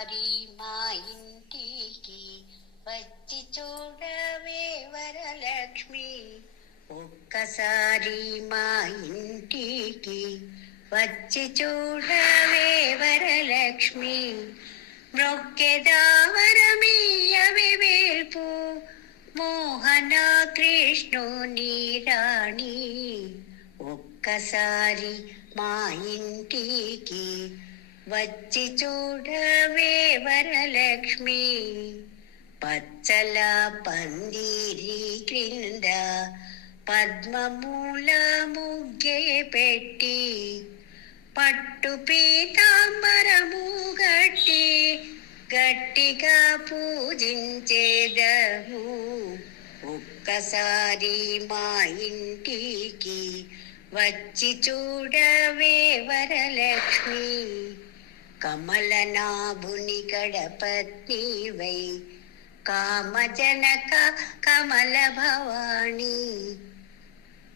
ఒక్కసారి మా ఇంటికి వచ్చి చూడవే వరలక్ష్మి. ఒక్కసారి మా ఇంటికి వచ్చి చూడవే వరలక్ష్మి. మృక్కెదావరమీయవే వేల్పు మోహన కృష్ణుని రాణి. ఒక్కసారి మా ఇంటికి వచ్చి చూడవే వరలక్ష్మి. పచ్చల పందిరి క్రింద పద్మమూల ముగ్గే పెట్టి పట్టు పీతాంబరము గట్టి గట్టిగా పూజించేదము. ఒక్కసారి మా ఇంటికి వచ్చి చూడవే వరలక్ష్మి. కమలనాభుని గడపత్నివై కామజనక కమల భవాణి.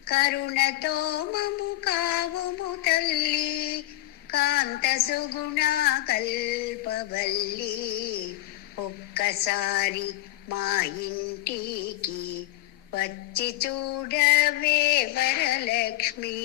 కరుణతో మము కావుము తల్లి కాంత సుగుణ కల్పవల్లి. ఒక్కసారి మా ఇంటికి వచ్చి చూడవే వరలక్ష్మి.